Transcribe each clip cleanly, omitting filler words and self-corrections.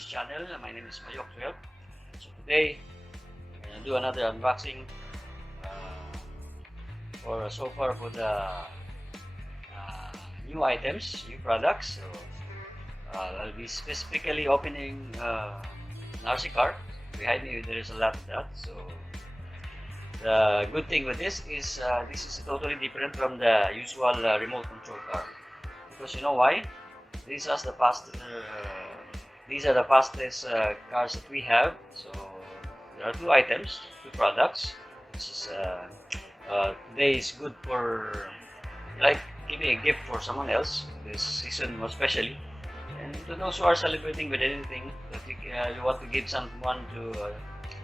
this channel. My name is Mayok12. So today, we're going to do another unboxing so far for the new items, new products. So I'll be specifically opening an RC car. Behind me there is a lot of that. So the good thing with this is totally different from the usual remote control car. Because you know why? These are the fastest cars that we have. So there are two items, two products. This is today is good for like giving a gift for someone else this season, most especially, and to those who are celebrating with anything that you want to give someone to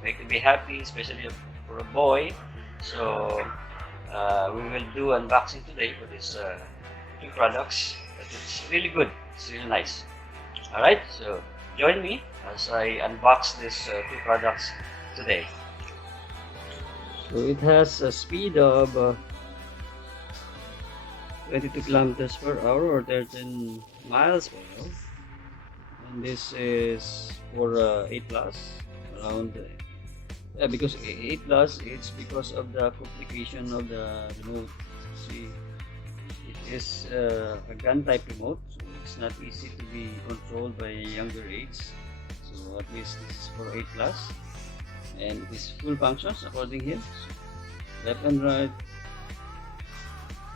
make them be happy, especially for a boy. So we will do unboxing today for these two products. It's really good. It's really nice. Alright, so join me as I unbox these two products today. So it has a speed of 22 kilometers per hour or 13 miles per hour. And this is for 8 plus, around because 8 plus, it's because of the complication of the remote. See, it is a gun type remote, so it's not easy to be controlled by a younger age. So at least this is for 8 plus, and it is full functions according here. So left and right,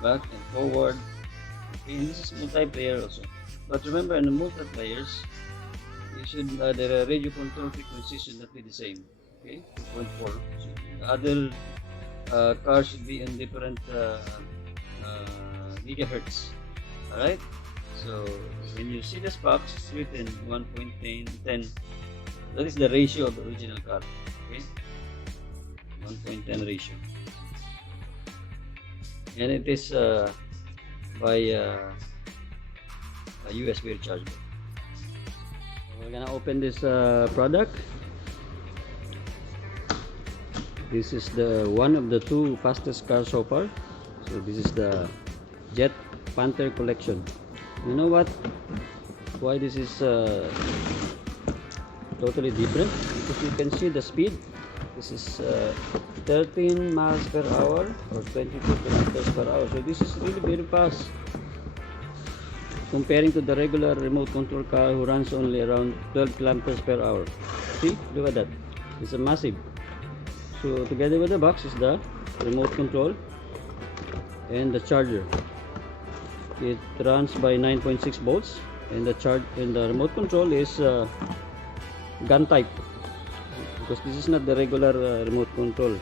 back and forward. Okay, and this is multiplayer also. But remember, in the multiplayers, you should the radio control frequency should not be the same. Okay, 2.4. So the other cars should be in different gigahertz. Alright, so when you see this box, it's written 1.10. That is the ratio of the original car. Okay, 1.10 ratio, and it is by a USB rechargeable. So we're gonna open this product. This is the one of the two fastest cars so far. So this is the Jet Panther collection. You know what? Why this is totally different? Because you can see the speed. This is 13 miles per hour or 22 kilometers per hour. So this is really very fast comparing to the regular remote control car who runs only around 12 kilometers per hour. See, look at that. It's a massive. So together with the box is the remote control and the charger. It runs by 9.6 volts, and the remote control is gun type, because this is not the regular remote control.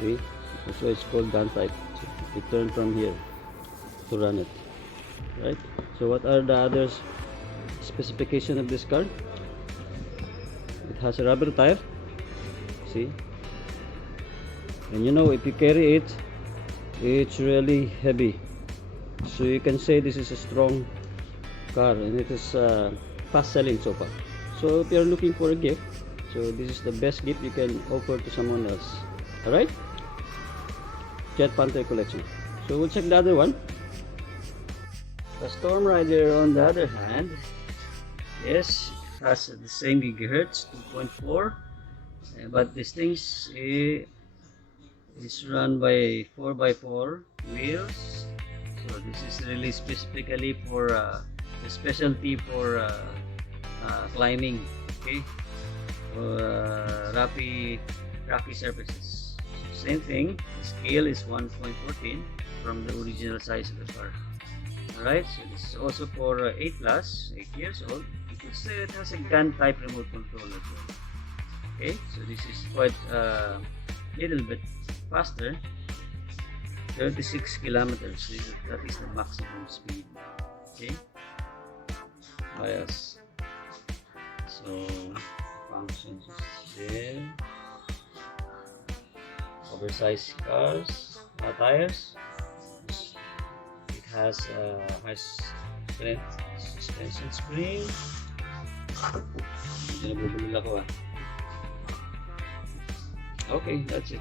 Okay, that's why it's called gun type. So you turn from here to run it. Right. So what are the other specification of this car? It has a rubber tire. See, and you know, if you carry it, it's really heavy. So you can say this is a strong car, and it is fast selling so far. So if you're looking for a gift, so this is the best gift you can offer to someone else. Alright, Jet Panther collection. So we'll check the other one. The Storm Rider, on the other hand, yes, it has the same gigahertz, 2.4, but this thing is run by 4x4 wheels. So this is really specifically for a specialty for climbing, okay, rocky surfaces. So same thing, the scale is 1.14 from the original size of the car. Alright, so this is also for 8 plus, 8 years old. You could say it has a gun type remote control as well. Okay, so this is quite a little bit faster, 36 kilometers. That is the maximum speed. Okay, bias. So functions is there. Oversized cars, tires. It has a high strength suspension spring. Okay, that's it.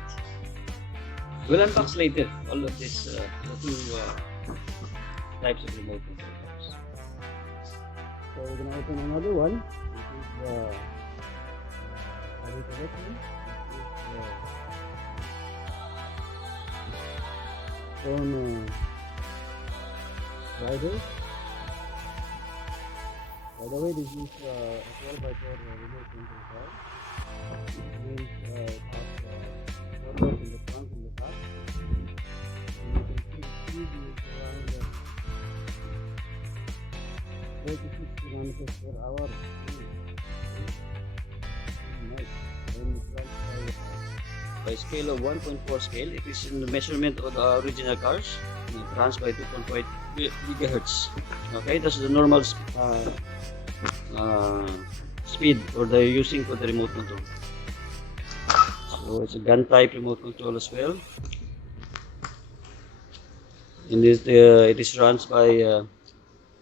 We'll unbox later all of these the two types of remote control cars. So we're gonna open another one. This is on rider. By the way, this is a 12 by 4 remote control car. It means it has controls in the front and the back. And you can see the speed is around 36 kilometers per hour. Nice. And it runs by scale of 1.4 scale. It is in the measurement of the original cars. It runs by 2.5 gigahertz. Okay, that's the normal speed for the using for the remote control. So it's a gun type remote control as well. In this, it is runs by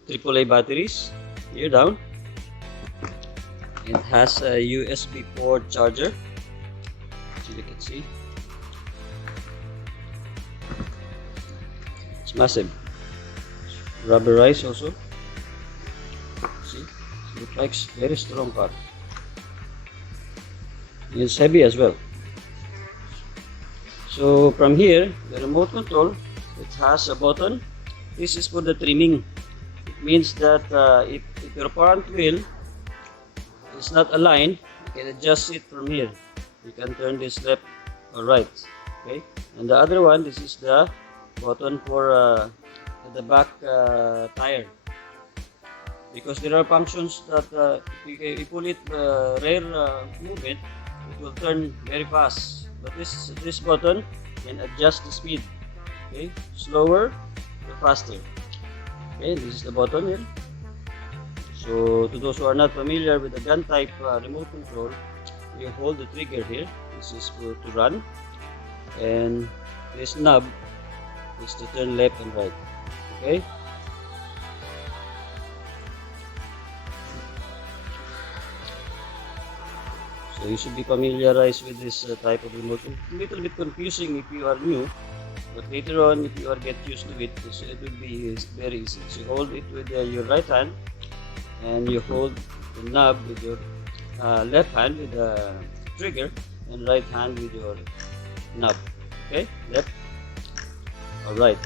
AAA batteries. Here down. It has a USB port charger. So you can see. It's massive. Rubberized also. See, it looks like very strong car. It's heavy as well. So from here, the remote control, it has a button. This is for the trimming. It means that if your front wheel is not aligned, you can adjust it from here. You can turn this left or right. Okay, and the other one, this is the button for the back tire, because there are functions that if you pull it rear movement, it will turn very fast, but this button can adjust the speed, okay, slower or faster. Okay, this is the button here. So to those who are not familiar with the gun type remote control, you hold the trigger here. This is to run, and this knob is to turn left and right. Okay. So you should be familiarized with this type of remote. A little bit confusing if you are new, but later on, if you are get used to it, it will be very easy. So you hold it with your right hand, and you hold the knob with your left hand with the trigger, and right hand with your knob. Okay, left or right.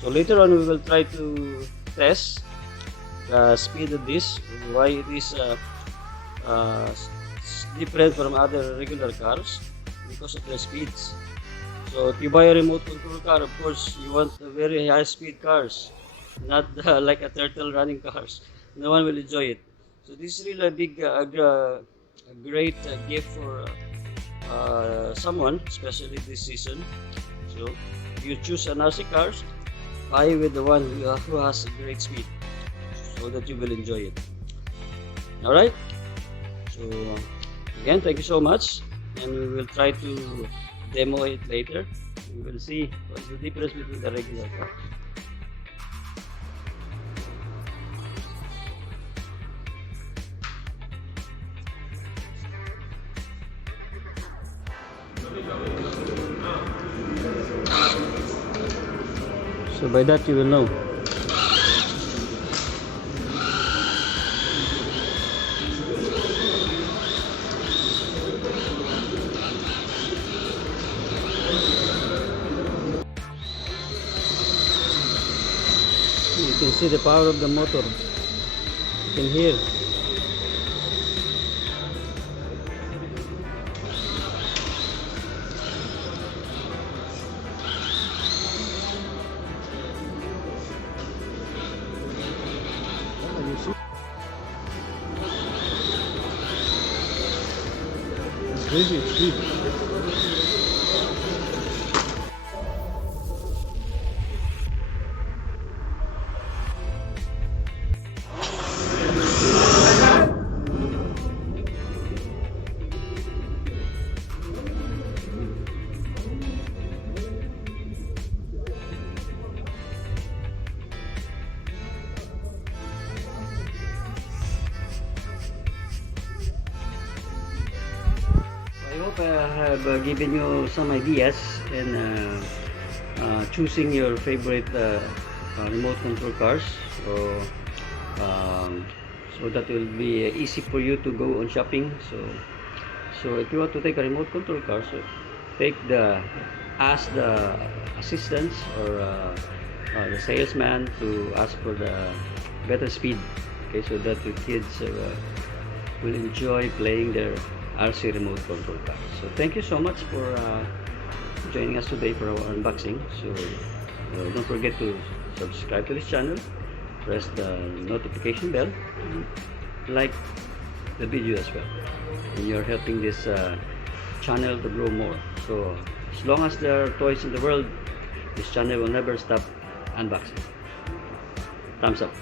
So later on we will try to test the speed of this, why it is different from other regular cars, because of the speeds. So if you buy a remote control car, of course you want very high speed cars, not like a turtle running cars. No one will enjoy it. So this is really a big, a great gift for someone, especially this season. So if you choose an RC cars, buy with the one who has a great speed, so that you will enjoy it. Alright, so again, thank you so much, and we will try to demo it later. We will see what's the difference between the regular car. So by that you will know. You can see the power of the motor. You can hear. Crazy speed. I hope I have given you some ideas in choosing your favorite remote control cars. So, so that will be easy for you to go on shopping. So if you want to take a remote control car, so ask the assistants or the salesman to ask for the better speed, okay, so that the kids will enjoy playing their RC remote control car. So thank you so much for joining us today for our unboxing. So don't forget to subscribe to this channel, press the notification bell, and like the video as well, and you're helping this channel to grow more. So as long as there are toys in the world, this channel will never stop unboxing. Thumbs up.